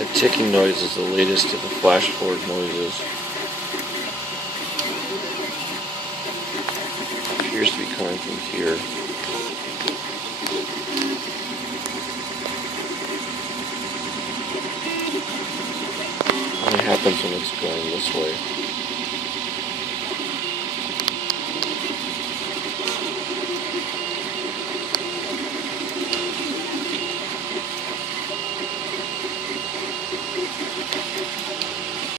The ticking noise is the latest of the flashboard noises. It appears to be coming from here. It only happens when it's going this way.